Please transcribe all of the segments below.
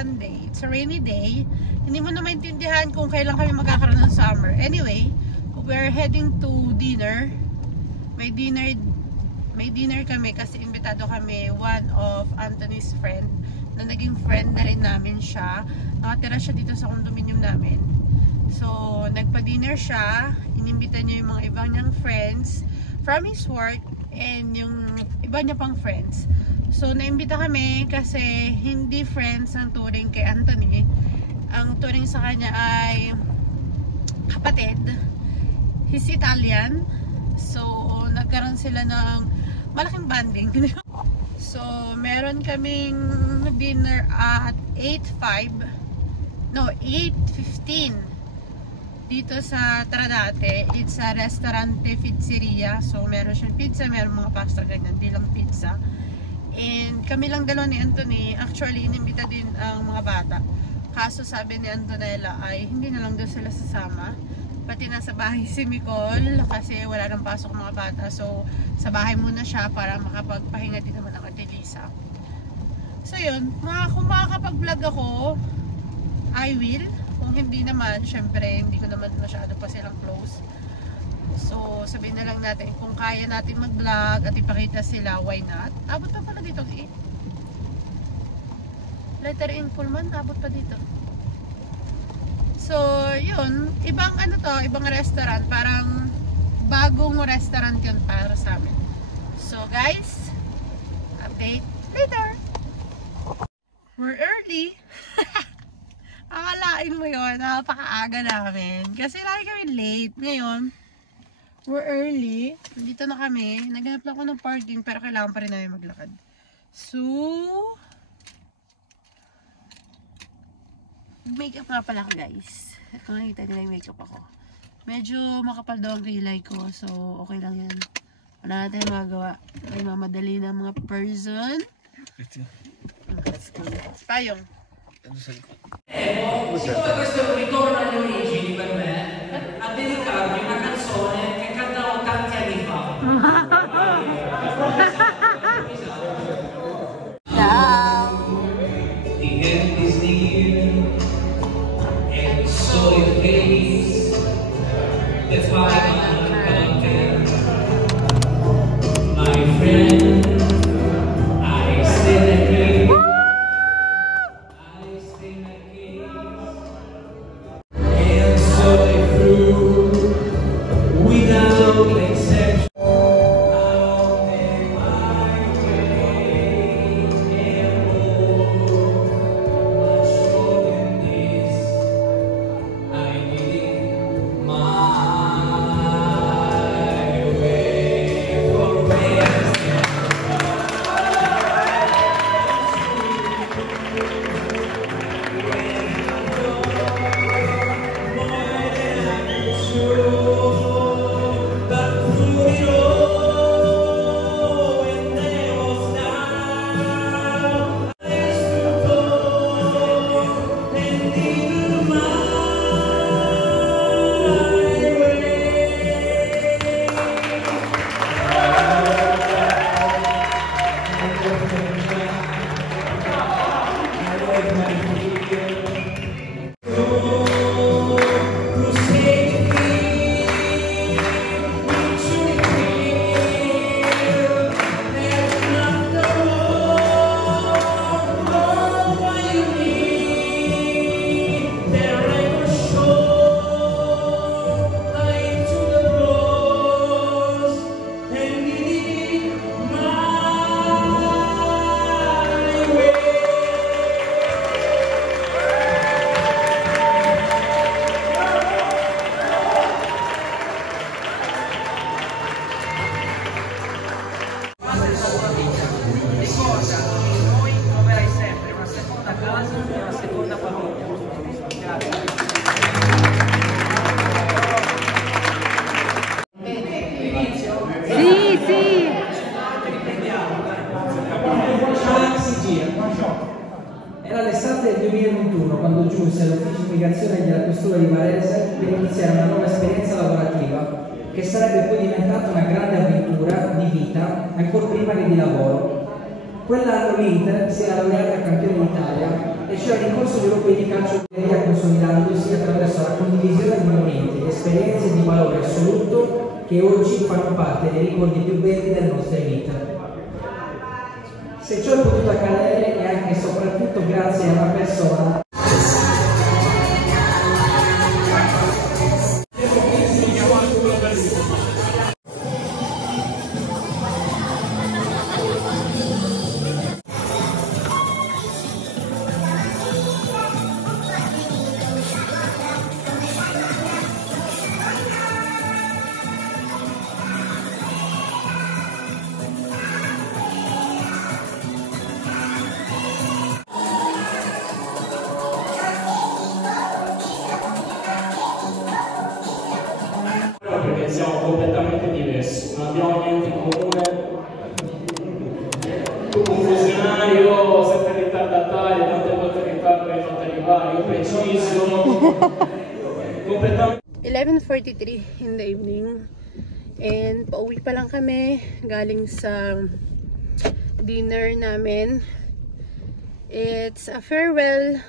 Sunday. It's a rainy day. Hindi mo na maintindihan kung kailan kami magkakaroon ng summer. Anyway, we're heading to dinner. May dinner kami kasi imbitado kami one of Anthony's friend na naging friend na rin namin siya. Nakatira siya dito sa condominium namin. So, nagpa-dinner siya. Inimbita niya yung mga ibang niyang friends from his work and yung iba niya pang friends. So, naimbita kami kasi hindi friends ang turing kay Anthony. Ang turing sa kanya ay kapatid. He's Italian. So, nagkaroon sila ng malaking bonding. So, meron kaming dinner at 8:15 dito sa Tradate. It's a restaurante pizzeria. So, meron siyang pizza, meron mga pasta ganyan, di lang pizza. And kami lang dalawa ni Anthony. Actually, inimbita din ang mga bata. Kaso sabi ni Antonella ay hindi na lang daw sila sasama. Pati nasa bahay si Nicole kasi wala nang pasok mga bata. So, sa bahay muna siya para makapagpahinga din naman ang Ate Lisa. So, yun. Kung makakapag-vlog ako, I will. Kung hindi naman, syempre, hindi ko naman masyado pa silang close. So, sabihin na lang natin, kung kaya natin mag-vlog at ipakita sila, why not? Abot pa pala dito, 8. Letter in Pullman, abot pa dito. So, yun. Ibang ano to, ibang restaurant. Parang bagong restaurant yun para sa amin. So, guys, update later. We're early. Akalain mo yun, napakaaga namin. Kasi lagi kami late. Ngayon, we're early. Dito na kami. Naghanap lang ako ng parking pero kailangan pa rin namin maglakad. So, makeup nga pala ako, guys. Kung nakita nila yung makeup ako. Medyo makapal daw ang kilay ko. So, okay lang yan. Wala natin magawa. May mamadali na mga person. Let's go. Payong. Siccome questo è un ritorno alle origini per me, a dedicarvi una canzone che cantavo tanti anni fa. The end is near, and so it fades. That's why I'm content, my friend. I stay here. Era l'estate del 2021 quando giunse all'ufficio immigrazione della questura di Varese per iniziare una nuova esperienza lavorativa che sarebbe poi diventata una grande avventura di vita ancora prima che di lavoro. Quell'anno l'Inter si era laureata campione d'Italia e cioè il corso di europei di calcio consolidandosi attraverso la condivisione di momenti, di esperienze e di valore assoluto che oggi fanno parte dei ricordi più belli delle nostre vite. Se ciò è potuto accadere è anche e soprattutto grazie a una persona perché siamo completamente diversi, non abbiamo niente in comune. Tu confusionario, sempre ritardatario, tante volte in ritardo mi hai fatto arrivare, io preciso, completamente. 11:43 in the evening and pauwi pa lang kami galing sa dinner namin. It's a farewell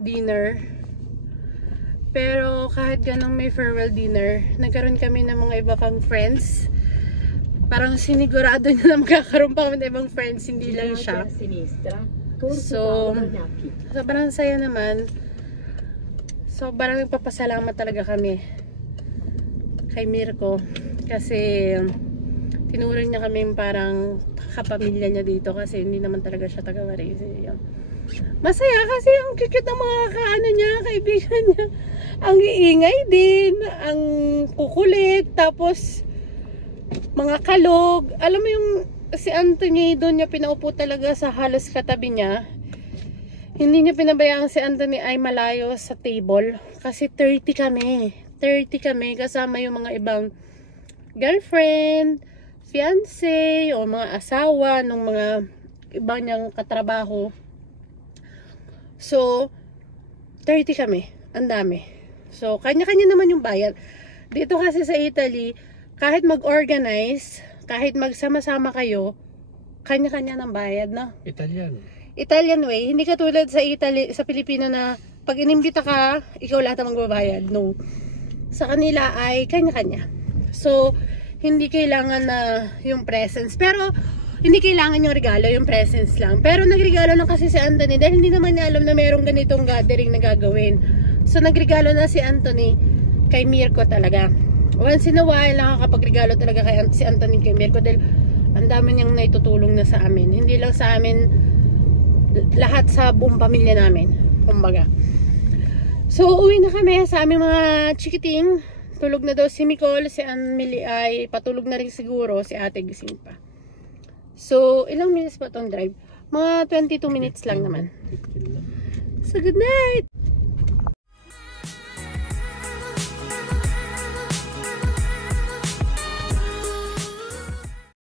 dinner. Pero kahit ganun may farewell dinner, nagkaroon kami ng mga iba pang friends. Parang sinigurado niya na magkakaroon pa kami ng ibang friends, hindi lang siya. So, sobrang saya naman. Sobrang nagpapasalamat talaga kami kay Mirko. Kasi tinuring niya kami parang kapamilya niya dito kasi hindi naman talaga siya taga-Varese. Masaya kasi ang cute ng mga kaano niya, kaibigan niya. Ang iingay din, ang kukulit, tapos mga kalog. Alam mo yung si Anthony doon niya pinaupo talaga sa halos katabi niya. Hindi niya pinabayaan si Anthony ay malayo sa table. Kasi 30 kami. 30 kami kasama yung mga ibang girlfriend, fiancé, o mga asawa ng mga ibang niyang katrabaho. So, 30 kami. Ang dami. So, kanya-kanya naman yung bayad. Dito kasi sa Italy, kahit mag-organize, kahit magsama-sama kayo, kanya-kanya ng bayad, no? Italian way. Hindi katulad sa Italy, sa Pilipino na pag inimbita ka, ikaw lahat ang magbabayad. No. Sa kanila ay kanya-kanya. So, hindi kailangan na yung presence. Pero, hindi kailangan yung regalo, yung presence lang. Pero nagregalo na kasi si Anthony dahil hindi naman niya alam na mayroong ganitong gathering na gagawin. So nagregalo na si Anthony kay Mirko talaga. Once in a while, nakakapagregalo talaga kay si Anthony kay Mirko dahil ang dami niyang naitutulong na sa amin. Hindi lang sa amin, lahat sa buong pamilya namin. Kumbaga. So uwi na kami sa aming mga chikiting. Tulog na daw si Nicole, si Anmili ay patulog na rin siguro, si ate gising pa. So, ilang minutes ba itong drive? Mga 22 minutes lang naman. So, good night!